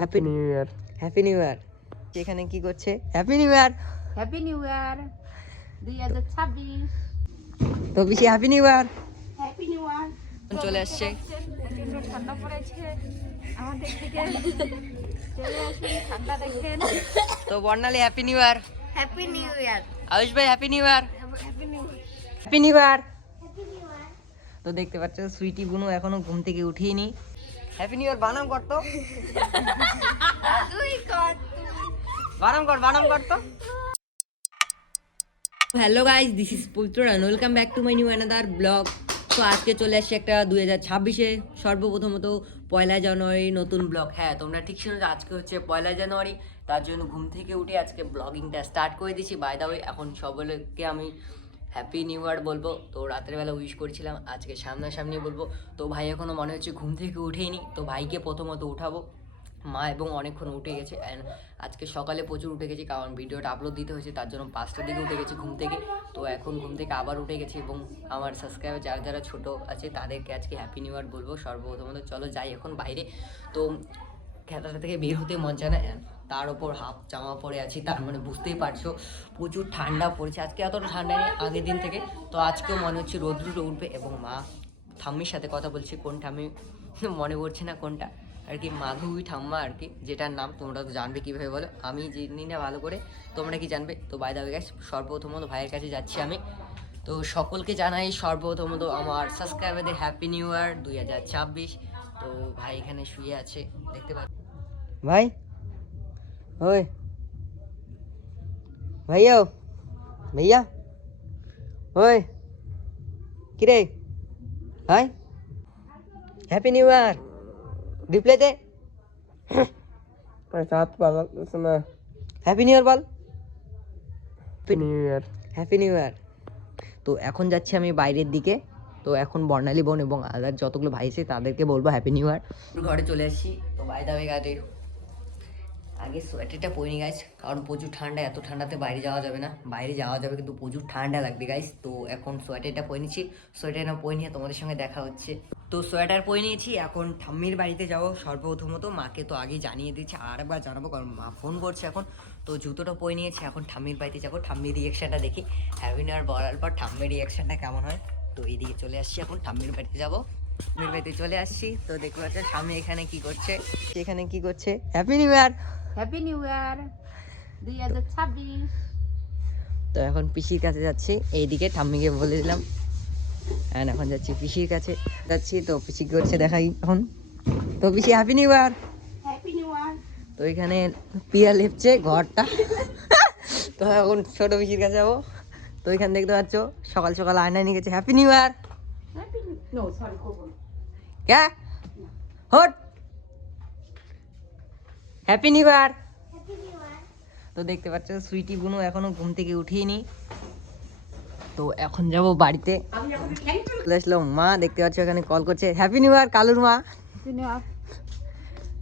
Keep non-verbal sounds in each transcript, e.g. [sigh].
Happy new year happy new year এখানে কি করছে happy new year happy new year দুই হাজার ছাব্বিশ তো বেশি happy new year happy new year চলে আসছে ঠান্ডা পড়েছে আমাদের দিকে চলে আসুন ঠান্ডা দেখেন তো Barnali happy new year happy new year Ayush ভাই happy new year happy new happy new year তো দেখতে পাচ্ছ সুইটি বুনু এখনও ঘুম থেকে উঠিনি হ্যাপি নিউ ইয়ার বানাম করতো তুই কর বানাম কর বানাম করতো hello guys this is Pabitra welcome back to my new another blog তো আজকে চলে আসছে একটা দুই হাজার ছাব্বিশে সর্বপ্রথমত পয়লা জানুয়ারি নতুন ব্লগ হ্যাঁ তোমরা ঠিক শুনেছো আজকে হচ্ছে পয়লা জানুয়ারি। তার জন্য ঘুম থেকে উঠে আজকে ব্লগিংটা স্টার্ট করে দিয়েছি। বাই দা ওয়ে এখন সকলকে আমি হ্যাপি নিউ ইয়ার বলব। তো রাতের বেলা উইশ করেছিলাম, আজকে সামনাসামনি বলব। তো ভাই এখনও মনে হচ্ছে ঘুম থেকে উঠেইনি, তো ভাইকে প্রথমত উঠাবো। মা এবং অনেকক্ষণ উঠে গেছে অ্যান্ড আজকে সকালে প্রচুর উঠে গেছি, কারণ ভিডিওটা আপলোড দিতে হয়েছে, তার জন্য পাঁচটার দিকে উঠে গেছি ঘুম থেকে। তো এখন ঘুম থেকে আবার উঠে গেছি, এবং আমার সাবস্ক্রাইবার যারা যারা ছোটো আছে, তাদেরকে আজকে হ্যাপি নিউ ইয়ার বলব সর্বপ্রথমত। চলো যাই এখন বাইরে। তো খেতাটা থেকে বের হতে মন চায় না। তার ওপর হাফ জামা পরে আছি, তার মানে বুঝতেই পারছ, প্রচুর ঠান্ডা পড়েছে। আজকে এতটা ঠান্ডা নেই, আগের দিন থেকে। তো আজকেও মনে হচ্ছে রোদ্রুটা উঠবে এবং মা ঠাম্মির সাথে কথা বলছি, কোন ঠাম্মি মনে পড়ছে না কোনটা? আর কি মাধবী ঠাম্মা আর কি, যেটার নাম তোমরা তো জানবে কীভাবে বলো। আমি জানি না ভালো করে, তোমরা কি জানবে? তো বাই দা গাইস সর্বপ্রথমত ভাইয়ের কাছে যাচ্ছি আমি। তো সকলকে জানাই সর্বপ্রথমত আমার সাবস্ক্রাইবারদের হ্যাপি নিউ ইয়ার দুই হাজার ছাব্বিশ। তো ভাই এখানে শুয়ে আছে, দেখতে পাচ্ছ? ভাই? ওই। ভাইয়া ভাইয়া? ওই। কিরে? Hi happy new year reply দে। সাত বাজা না। হ্যাপি নিউ ইয়ার বল। New year happy new year তো এখন যাচ্ছি আমি বাইরের দিকে। তো এখন বর্ণালী বোন এবং আদার যতগুলো ভাই আছে তাদেরকে বলব হ্যাপি নিউ ইয়ার ঘরে চলে আসছি তো বাই দাবে গাড়ি আগে সোয়েটারটা পরিনি গাইস কারণ প্রচুর ঠান্ডা, এত ঠান্ডাতে বাইরে যাওয়া যাবে না। বাইরে যাওয়া যাবে, কিন্তু প্রচুর ঠান্ডা লাগবে গাইস তো এখন সোয়েটারটা পরে নিচ্ছি। সোয়েটারটা পরে নিয়ে তোমাদের সঙ্গে দেখা হচ্ছে। তো সোয়েটার পরে নিয়েছি, এখন ঠাম্মির বাড়িতে যাব সর্বপ্রথমত। মাকে তো আগেই জানিয়ে দিয়েছি আর একবার জানাব, কারণ মা ফোন করছে এখন। তো জুতোটা পরে নিয়েছি, এখন ঠাম্মির বাড়িতে যাব। ঠাম্মির রিয়াকশানটা দেখি। হ্যাপি ইয়ার বলার পর ঠাম্মির রিয়াকশানটা কেমন হয়? তো এইদিকে চলে আসছি, এখন ঠাম্মির বাড়িতে যাব। ঠাম্মির বাড়িতে চলে আসছি। তো দেখতে পাচ্ছ, ঠাম্মি এখানে কি করছে? এখানে কি করছে? Happy new year happy new year দুই হাজার ছাব্বিশ। তো এখন পিসির কাছে যাচ্ছি এইদিকে ঠাম্মিকে বলে দিলাম। এখন যাচ্ছি পিসির কাছে। যাচ্ছি তো পিসি করছে দেখাই এখন। তো পিসি happy new year happy new year তো এখানে পিয়া লেপছে ঘরটা। তো এখন ছোট পিসির কাছে যাব। তো এখানে দেখতে পাচ্ছ সকাল সকাল আয়না নিয়ে গেছে হ্যাপি নিউ ইয়ার ক্যা হট। হ্যাপি নিউ ইয়ার তো দেখতে পাচ্ছ সুইটি বুনু এখনও ঘুম থেকে উঠিনি। তো এখন যাব বাড়িতে। আসলাম মা দেখতে পাচ্ছ এখানে কল করছে হ্যাপি নিউ ইয়ার কালুর মা। নিউ ইয়ার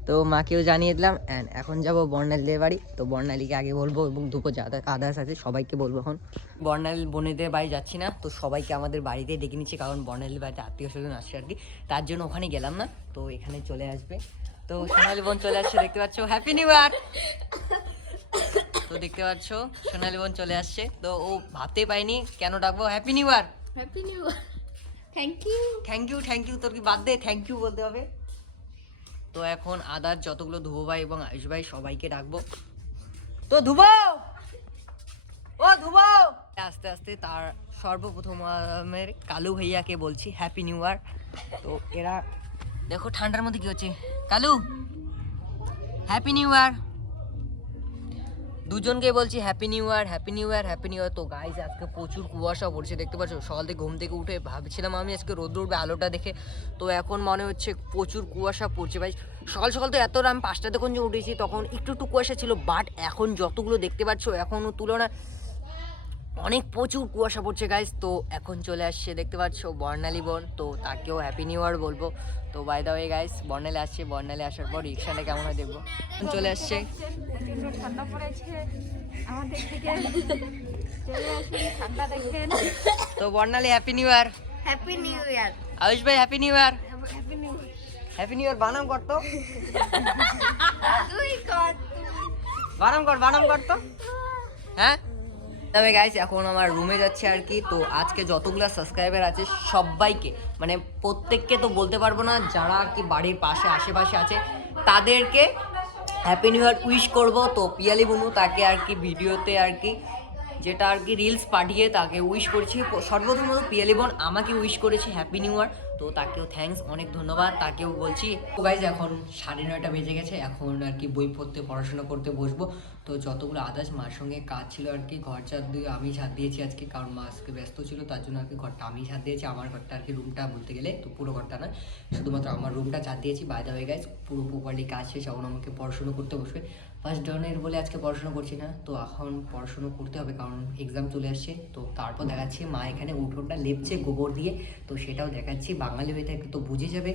তো মাকেও জানিয়ে দিলাম অ্যান্ড এখন যাব বর্ণালীদের বাড়ি। তো বর্ণালীকে আগে বলব এবং দুপো যাদের আদার্স আছে সবাইকে বলব এখন। বর্ণালী বোনেদের বাড়ি যাচ্ছি না তো সবাইকে আমাদের বাড়িতে ডেকে নিচ্ছি কারণ বর্ণালীর বাড়িতে আত্মীয় স্বজন আসছে আর কি। তার জন্য ওখানে গেলাম না তো এখানে চলে আসবে। তো সোনালী বোন চলে আসছে দেখতে পাচ্ছ? হ্যাপি নিউ ইয়ার তো দেখতে পাচ্ছ সোনালী বোন চলে আসছে। তো ও ভাবতেই পাইনি কেন ডাকবো? Happy new year happy new year thank you thank you thank you তোর কি বাদ দে? থ্যাংক ইউ বলতে হবে। তো এখন আদার যতগুলো ধুবো ভাই এবং আয়ুষ ভাই সবাইকে ডাকবো। তো ধুবো ও ধুবো আস্তে আস্তে তার সর্বপ্রথম কালু ভাইয়াকে বলছি হ্যাপি নিউ ইয়ার তো এরা, দেখো ঠান্ডার মধ্যে কি হচ্ছে? কালু হ্যাপি নিউ ইয়ার দুজনকে বলছি happy new year happy new year happy new year তো গাইজ আজকে প্রচুর কুয়াশা পড়ছে, দেখতে পাচ্ছ? সকাল থেকে ঘুম থেকে উঠে ভাবছিলাম আমি আজকে রোদ্র উঠবে আলোটা দেখে। তো এখন মনে হচ্ছে প্রচুর কুয়াশা পড়ছে। ভাই, সকাল সকাল তো এত আমি পাঁচটা তখন যে উঠেছি, তখন একটু একটু কুয়াশা ছিল বাট এখন যতগুলো দেখতে পাচ্ছ এখনও তুলনা অনেক প্রচুর কুয়াশা পড়ছে গাইজ তো এখন চলে আসছে দেখতে পাচ্ছ বর্ণালী বোন। তো তাকেও হ্যাপি নিউ ইয়ার বলব। তো by the way guys Barnali আসছে বর্ণালী আসার পর রিক্সাটা কেমন হয় দেখব। এখন চলে আসছে। ঠান্ডা পড়েছে আমাদের তো Barnali happy new year happy new year Ayush ভাই happy new year happy new happy new year বানাম করতো [laughs] তুই কর বানাম কর বানাম করতো হ্যাঁ? তবে গাইস এখন আমার রুমে যাচ্ছে আর কি। তো আজকে যতগুলো সাবস্ক্রাইবার আছে, সবাইকে মানে প্রত্যেককে তো বলতে পারব না, যারা আর কি বাড়ির পাশে, আশেপাশে আছে, তাদেরকে হ্যাপি নিউ ইয়ার উইশ করব। তো পিয়ালি বুনু তাকে আর কি ভিডিওতে আর কি যেটা আর কি রিলস পাঠিয়ে তাকে উইশ করছি। পিয়ালি বোন আমাকে উইশ করেছে হ্যাপি নিউ ইয়ার তো তাকেও থ্যাঙ্কস অনেক ধন্যবাদ। তাকেও বলছি, তো গাইজ এখন সাড়ে নয়টা বেজে গেছে। এখন আর কি বই পড়তে, পড়াশোনা করতে বসবো। তো যতগুলো আদার্স মার সঙ্গে কাজ ছিল আর কি, ঘর চার দিয়ে আমি ছাদ দিয়েছি আজকে। কারণ মা আজকে ব্যস্ত ছিল, তার জন্য আর কি ঘরটা আমি ছাদ দিয়েছি। আমার ঘরটা আর কি রুমটা বলতে গেলে তো পুরো ঘরটা না শুধুমাত্র আমার রুমটা ছাদ দিয়েছি। বাইরে হয়ে গেছে পুরো প্রপারলি কাজ শেষ। এখন আমাকে পড়াশোনা করতে বসবে। ফার্স্ট ডাউনের বলে আজকে পড়াশোনা করছি না। তো এখন পড়াশোনা করতে হবে কারণ এক্সাম চলে আসছে। তো তারপর দেখাচ্ছি, মা এখানে উঠোনটা লেপছে গোবর দিয়ে। তো সেটাও দেখাচ্ছি। বাঙালি হয়ে থাকলে তো বুঝে যাবে,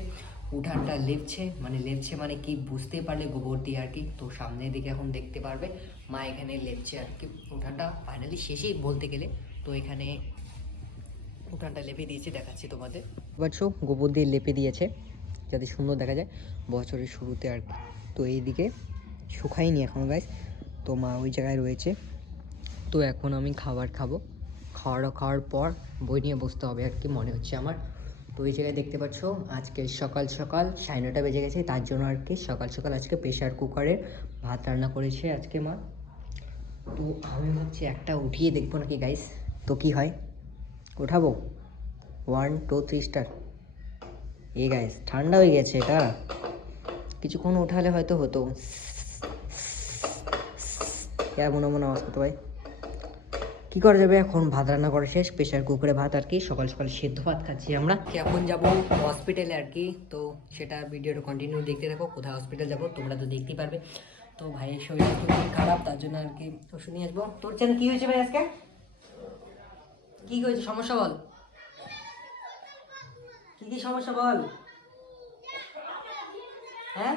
উঠানটা লেপছে। মানে লেপছে মানে কি বুঝতে পারলে গোবর দিয়ে আর কি। তো সামনের দিকে এখন দেখতে পারবে, মা এখানে লেপছে আর কি। উঠানটা ফাইনালি শেষেই বলতে গেলে। তো এখানে উঠানটা লেপে দিয়েছে, দেখাচ্ছি তোমাদের। পাচ্ছ গোবর দিয়ে লেপে দিয়েছে, যাতে সুন্দর দেখা যায় বছরের শুরুতে আর কি। তো এইদিকে শুকায়নি এখন গাইস তো মা ওই জায়গায় রয়েছে। তো এখন আমি খাবার খাব। খাওয়াটা খাওয়ার পর বই নিয়ে বসতে হবে আর কি, মনে হচ্ছে আমার। তো ওই জায়গায় দেখতে পাচ্ছ, আজকে সকাল সকাল সাড়ে নটা বেজে গেছে, তার জন্য আর কি সকাল সকাল আজকে প্রেশার কুকারে ভাত রান্না করেছে আজকে মা। তো আমি ভাবছি একটা উঠিয়ে দেখব নাকি গাইস তো কি হয়? ওঠাবো ওয়ান টু থ্রি স্টার এ গাইস ঠান্ডা হয়ে গেছে এটা। কিছুক্ষণ উঠালে হয়তো হতো। এমন এমন আওয়াজ করতে ভাই কি করা যাবে এখন ভাত রান্না করা শেষ প্রেশার কুকারে ভাত আর কি সকাল সকাল সেদ্ধ ভাত খাচ্ছি আমরা। এখন যাব হসপিটালে আর কি তো সেটা ভিডিওটা কন্টিনিউ দেখতে থাকো কোথায় হসপিটাল যাব তোমরা তো দেখতেই পারবে তো ভাইয়ের তো খুবই খারাপ তার জন্য আর কি ওষুধ নিয়ে আসব তোর চেন কি হয়েছে ভাই আজকে কি হয়েছে সমস্যা বল কি কি সমস্যা বল হ্যাঁ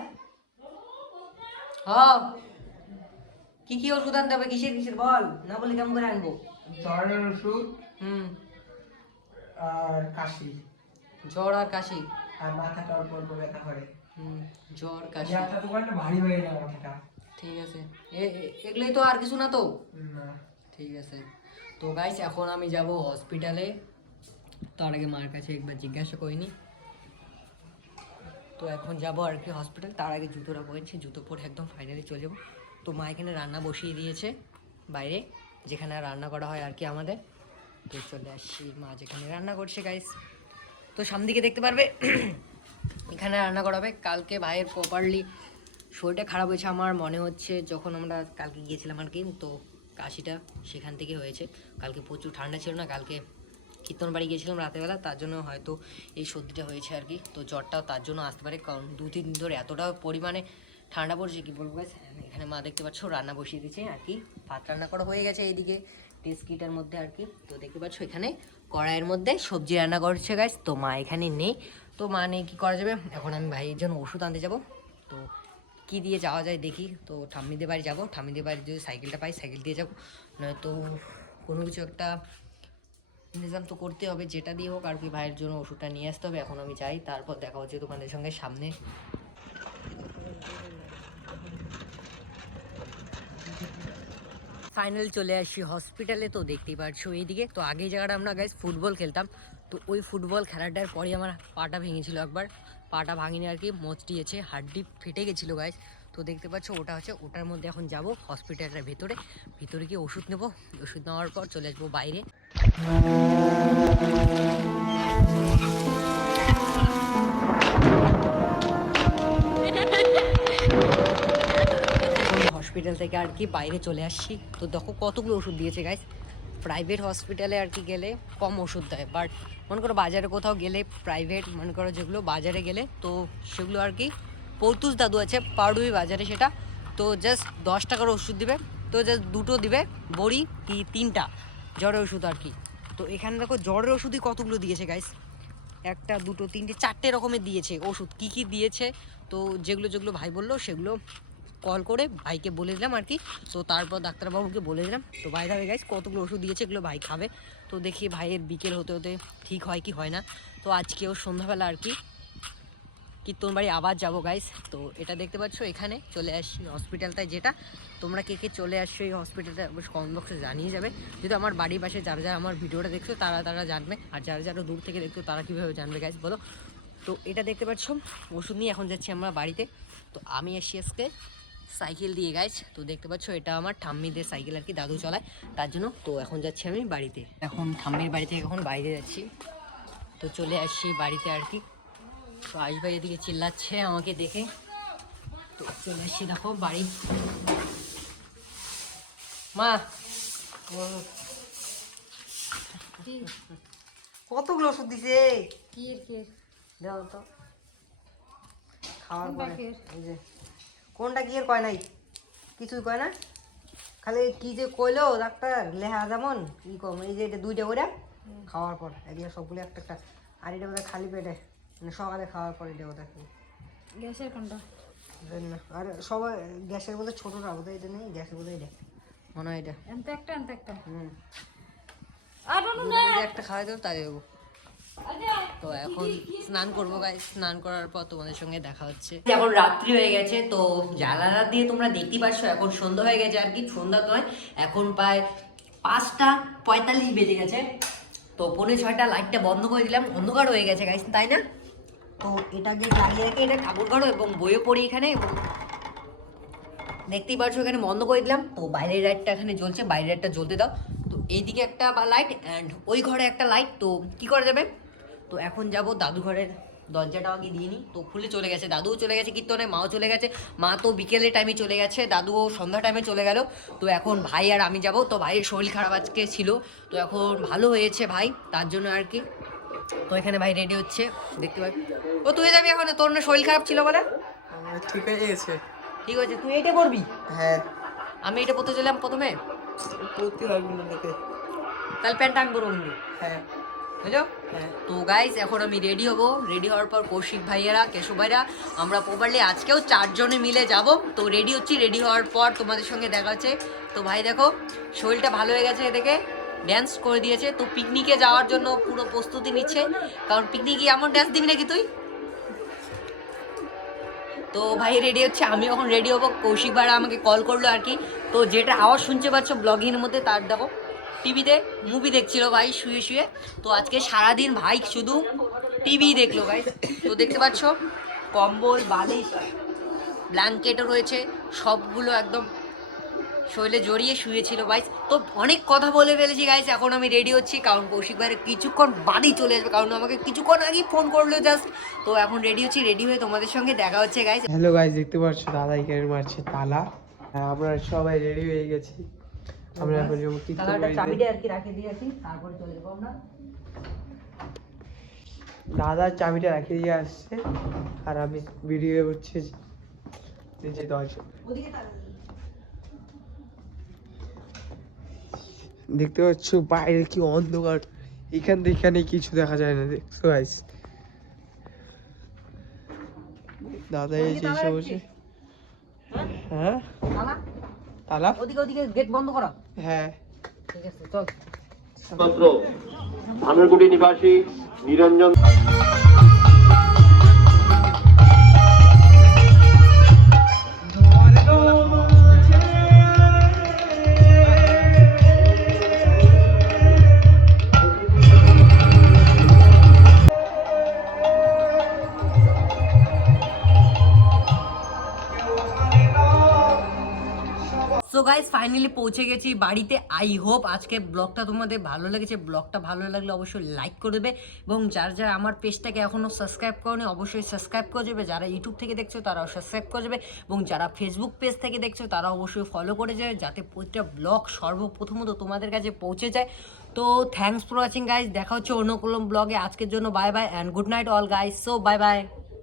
হ্যাঁ কি কি ওষুধ আনতে হবে? কিসের কিসের? বল। না বলে কেমন করে আনব? জ্বরের ওষুধ হুম। আর কাশি। জ্বর আর কাশি? আর মাথাটা অল্প অল্প ব্যথা করে। হুম জ্বর কাশি। ব্যথা তো করে ভারী হয়ে যায় মাথাটা। ঠিক আছে। এগুলোই তো আর কিছু না তো? না। ঠিক আছে। তো গাইস এখন আমি যাব হসপিটালে তার আগে মার কাছে একবার জিজ্ঞাসা করিনি তো এখন যাব আর কি হসপিটাল তার আগে জুতোটা পরেছি। জুতো পরে একদম ফাইনালি চলে যাব। তো মা এখানে রান্না বসিয়ে দিয়েছে বাইরে, যেখানে রান্না করা হয় আর কি আমাদের। তো চলে আসছি মা যেখানে রান্না করছে গাইস তো সামদিকে দেখতে পারবে, এখানে রান্না করা হবে। কালকে ভাইয়ের প্রপারলি শরীরটা খারাপ হয়েছে আমার, মনে হচ্ছে যখন আমরা কালকে গিয়েছিলাম আর কি, তো কাশিটা সেখান থেকে হয়েছে। কালকে প্রচুর ঠান্ডা ছিল না, কালকে কীর্তন বাড়ি গিয়েছিলাম রাতেরবেলা তার জন্য হয়তো এই সর্দিটা হয়েছে আর কি। তো জ্বরটাও তার জন্য আসতে পারে, কারণ দু তিন দিন ধরে এতটা পরিমাণে ঠান্ডা পড়ছে কি বলব? এখানে মা দেখতে পাচ্ছ, রান্না বসিয়ে দিয়েছে আর কি। ভাত রান্না করা হয়ে গেছে এইদিকে টেস্ট কিটার মধ্যে আর কি। তো দেখতে পাচ্ছ, এখানে কড়াইয়ের মধ্যে সবজি রান্না করছে গাছ তো মা এখানে নেই। তো মা নেই, কী করা যাবে? এখন আমি ভাইয়ের জন্য ওষুধ আনতে যাব। তো কি দিয়ে যাওয়া যায় দেখি। তো ঠাম্মিদের বাড়ি যাব। ঠাম্মিদের বাড়ি যদি সাইকেলটা পাই, সাইকেল দিয়ে যাব। নয়তো কোনো কিছু একটা নিজাম তো করতে হবে, যেটা দিয়ে হোক আর কি। ভাইয়ের জন্য ওষুধটা নিয়ে আসতে হবে। এখন আমি যাই, তারপর দেখা হচ্ছে দোকানের সঙ্গে সামনে। ফাইনাল চলে আসি হসপিটালে, তো দেখতেই পারছ এইদিকে। তো আগে জায়গাটা আমরা গাইজ ফুটবল খেলতাম। তো ওই ফুটবল খেলাটার পরে আমার পাটা ভেঙেছিল একবার। পাটা ভাঙিনি আর কি মচটিয়েছে হাড্ডি ফেটে গেছিল গাইজ তো দেখতে পাচ্ছ, ওটা হচ্ছে, ওটার মধ্যে এখন যাব হসপিটালের ভেতরে। ভিতরে গিয়ে ওষুধ নেব। ওষুধ নেওয়ার পর চলে আসব বাইরে। হসপিটাল থেকে আর কি বাইরে চলে আসছি। তো দেখো কতগুলো ওষুধ দিয়েছে গাইস প্রাইভেট হসপিটালে আর কি গেলে কম ওষুধ দেয় বাট মনে করো বাজারে কোথাও গেলে প্রাইভেট মনে করো যেগুলো বাজারে গেলে, তো সেগুলো আর কি পৌতুস দাদু আছে পাউডুই বাজারে সেটা। তো জাস্ট দশ টাকার ওষুধ দিবে, তো জাস্ট দুটো দিবে, বড়ি কি তিনটা, জ্বরের ওষুধ আর কি। তো এখানে দেখো জ্বরের ওষুধই কতগুলো দিয়েছে গাইস একটা, দুটো, তিনটে, চারটে রকমের দিয়েছে ওষুধ। কি কি দিয়েছে? তো যেগুলো যেগুলো ভাই বলল সেগুলো কল করে ভাইকে বলে দিলাম আর কি। তো তারপর ডাক্তারবাবুকে বলে দিলাম। তো ভাই দাবে গাইস কতগুলো ওষুধ দিয়েছে এগুলো ভাই খাবে। তো দেখি ভাইয়ের বিকেল হতে হতে ঠিক হয় কি হয় না। তো আজকেও সন্ধ্যাবেলা আর কি কীর্তন বাড়ি আবার যাব গাইস তো এটা দেখতে পাচ্ছ এখানে, চলে আসছি হসপিটালটায় যেটা। তোমরা কে কে চলে আসছো এই হসপিটালটা অবশ্যই কমেন্ট বক্সে জানিয়ে যাবে। যদি আমার বাড়ির পাশে যারা যারা আমার ভিডিওটা দেখছ, তারা তারা জানবে। আর যারা যারা দূর থেকে দেখছ, তারা কীভাবে জানবে গাইস বলো। তো এটা দেখতে পাচ্ছ, ওষুধ নিয়ে এখন যাচ্ছি আমরা বাড়িতে। তো আমি এসছি আজকে সাইকেল দিয়ে গাইছ তো দেখতে পাচ্ছ এটা আমার ঠাম্মিদের সাইকেল আর কি দাদু চলায়। তার জন্য তো এখন যাচ্ছি আমি বাড়িতে। এখন ঠাম্মির বাড়ি থেকে এখন বাইরে যাচ্ছি। তো চলে আসছি বাড়িতে আর কি। তো আইস ভাই এদিকে চিল্লাচ্ছে আমাকে দেখে। তো চলে আসছি দেখো বাড়ি। মা! কতগুলো ওষুধ দিছে? কির দাও তো। খাওয়ার পরে। এই যে। কোনটা কি আর কয় নাই? কিছুই কয় না? খালি কি যে কইলো ডাক্তার লেহা যেমন কি কম? এই যে এটা দুইটা করে খাওয়ার পর এগুলো সবগুলো একটা একটা। আর এটা বোধহয় খালি পেটে মানে সকালে খাওয়ার পর এটা বোধহয় গ্যাসের কোনটা? আর সবাই গ্যাসের বোধহয় ছোটোটা বোধহয় এটা নেই গ্যাসের বোধহয় এটা মনে হয় এটা। একটা একটা। হুম। আর একটা খাওয়াই দেবো তাই দেবো তো এখন স্নান করব গাই স্নান করার পর তোমাদের সঙ্গে দেখা হচ্ছে। এখন রাত্রি হয়ে গেছে, তো জানালা দিয়ে তোমরা দেখতে পাচ্ছ এখন সন্ধ্যা হয়ে গেছে আর কি, সন্ধ্যা নয়। এখন প্রায় পাঁচটা পঁয়তাল্লিশ বেজে গেছে। তো পৌনে ছয়টা লাইটটা বন্ধ করে দিলাম, অন্ধকার হয়ে গেছে গাইস তাই না? তো এটাকে জ্বালিয়ে রেখে এটা ঠাকুর ঘরও এবং বইও পড়ি এখানে এবং দেখতেই পাচ্ছ এখানে বন্ধ করে দিলাম। তো বাইরের লাইটটা এখানে জ্বলছে, বাইরের লাইটটা জ্বলতে দাও। তো এইদিকে একটা লাইট অ্যান্ড ওই ঘরে একটা লাইট তো কি করা যাবে? তো এখন যাব দাদু ঘরের দরজাটা আগে দিয়ে নিই। তো খুলে চলে গেছে দাদুও চলে গেছে কীর্তনে মাও চলে গেছে। মা তো বিকেলের টাইমে চলে গেছে দাদুও সন্ধ্যা টাইমে চলে গেল। তো এখন ভাই আর আমি যাব তো ভাইয়ের শরীর খারাপ আজকে ছিল। তো এখন ভালো হয়েছে ভাই তার জন্য আর কি। তো এখানে ভাই রেডি হচ্ছে দেখতে পাই। ও তুই যাবি এখন? তোর না শরীর খারাপ ছিল বলে? ঠিক গেছে। ঠিক আছে তুই এটা করবি? হ্যাঁ। আমি এটা পড়তে চলাম প্রথমে? পড়তে পারবি না দেখে। তাহলে প্যান্টটা আমি পরবো। হ্যাঁ। হ্যাঁ তো গাইজ এখন আমি রেডি হব। রেডি হওয়ার পর কৌশিক ভাইয়েরা, কেশব ভাইরা, আমরা প্রপারলি আজকেও চারজনে মিলে যাব। তো রেডি হচ্ছি রেডি হওয়ার পর তোমাদের সঙ্গে দেখা হচ্ছে। তো ভাই দেখো, শরীরটা ভালো হয়ে গেছে এদিকে। ড্যান্স করে দিয়েছে। তো পিকনিকে যাওয়ার জন্য পুরো প্রস্তুতি নিচ্ছে। কারণ পিকনিকে এমন ড্যান্স দিবি নাকি তুই? তো ভাই রেডি হচ্ছে আমি এখন রেডি হব। কৌশিক ভাইরা আমাকে কল করল আর কি। তো যেটা আওয়াজ শুনতে পাচ্ছ ব্লগিংয়ের মধ্যে, তার দেখো টিভিতে মুভি দেখছিল ভাই শুয়ে শুয়ে। তো আজকে সারাদিন ভাই শুধু টিভি দেখল ভাই। তো দেখতে পাচ্ছ কম্বল বালিশ ব্ল্যাঙ্কেটও রয়েছে সবগুলো একদম শরীরে জড়িয়ে শুয়েছিল গাইস তো অনেক কথা বলে ফেলেছি গাইস এখন আমি রেডি হচ্ছি কারণ কৌশিক ভাইয়ের কিছুক্ষণ বাদই চলে আসবে কারণ আমাকে কিছুক্ষণ আগেই ফোন করল জাস্ট তো এখন রেডি হচ্ছি রেডি হয়ে তোমাদের সঙ্গে দেখা হচ্ছে গাইস হ্যালো গাইজ দেখতে পাচ্ছ দাদা এখানে মারছে তালা। হ্যাঁ, আমরা সবাই রেডি হয়ে গেছি। আমরা এখন যাব চাবিটা আর কি রাখে দিয়েছি তারপরে চলে যাব আমরা। দাদা চাবিটা রেখে দিয়ে আসছে আর আমি ভিডিও হচ্ছে যে দরজা। দেখতে পাচ্ছ বাইরে কি অন্ধকার। এখান থেকে এখানে কিছু দেখা যায় না দেখছ গাইস দাদা এই যে বসে। হ্যাঁ? তালা ওদিকে ওদিকে গেট বন্ধ করো। হ্যাঁ। ঠিক আছে চল। মাত্র ধানেরগুড়ি নিবাসী নিরঞ্জন সো গাইস ফাইনালি পৌঁছে গেছি বাড়িতে। আই হোপ আজকে ব্লগটা তোমাদের ভালো লেগেছে। ব্লগটা ভালো লাগলে অবশ্যই লাইক করে দেবে এবং যার যারা আমার পেজটাকে এখনও সাবস্ক্রাইব করনি, অবশ্যই সাবস্ক্রাইব করে দেবে। যারা ইউটিউব থেকে দেখছ, তারাও সাবস্ক্রাইব করে দেবে এবং যারা ফেসবুক পেজ থেকে দেখছ তারা অবশ্যই ফলো করে যাবে যাতে প্রতিটা ব্লগ সর্বপ্রথমত তোমাদের কাছে পৌঁছে যায়। তো থ্যাংকস ফর ওয়াচিং গাইস দেখা হচ্ছে অন্য কোনো ব্লগে আজকের জন্য bye bye and good night all guys so bye bye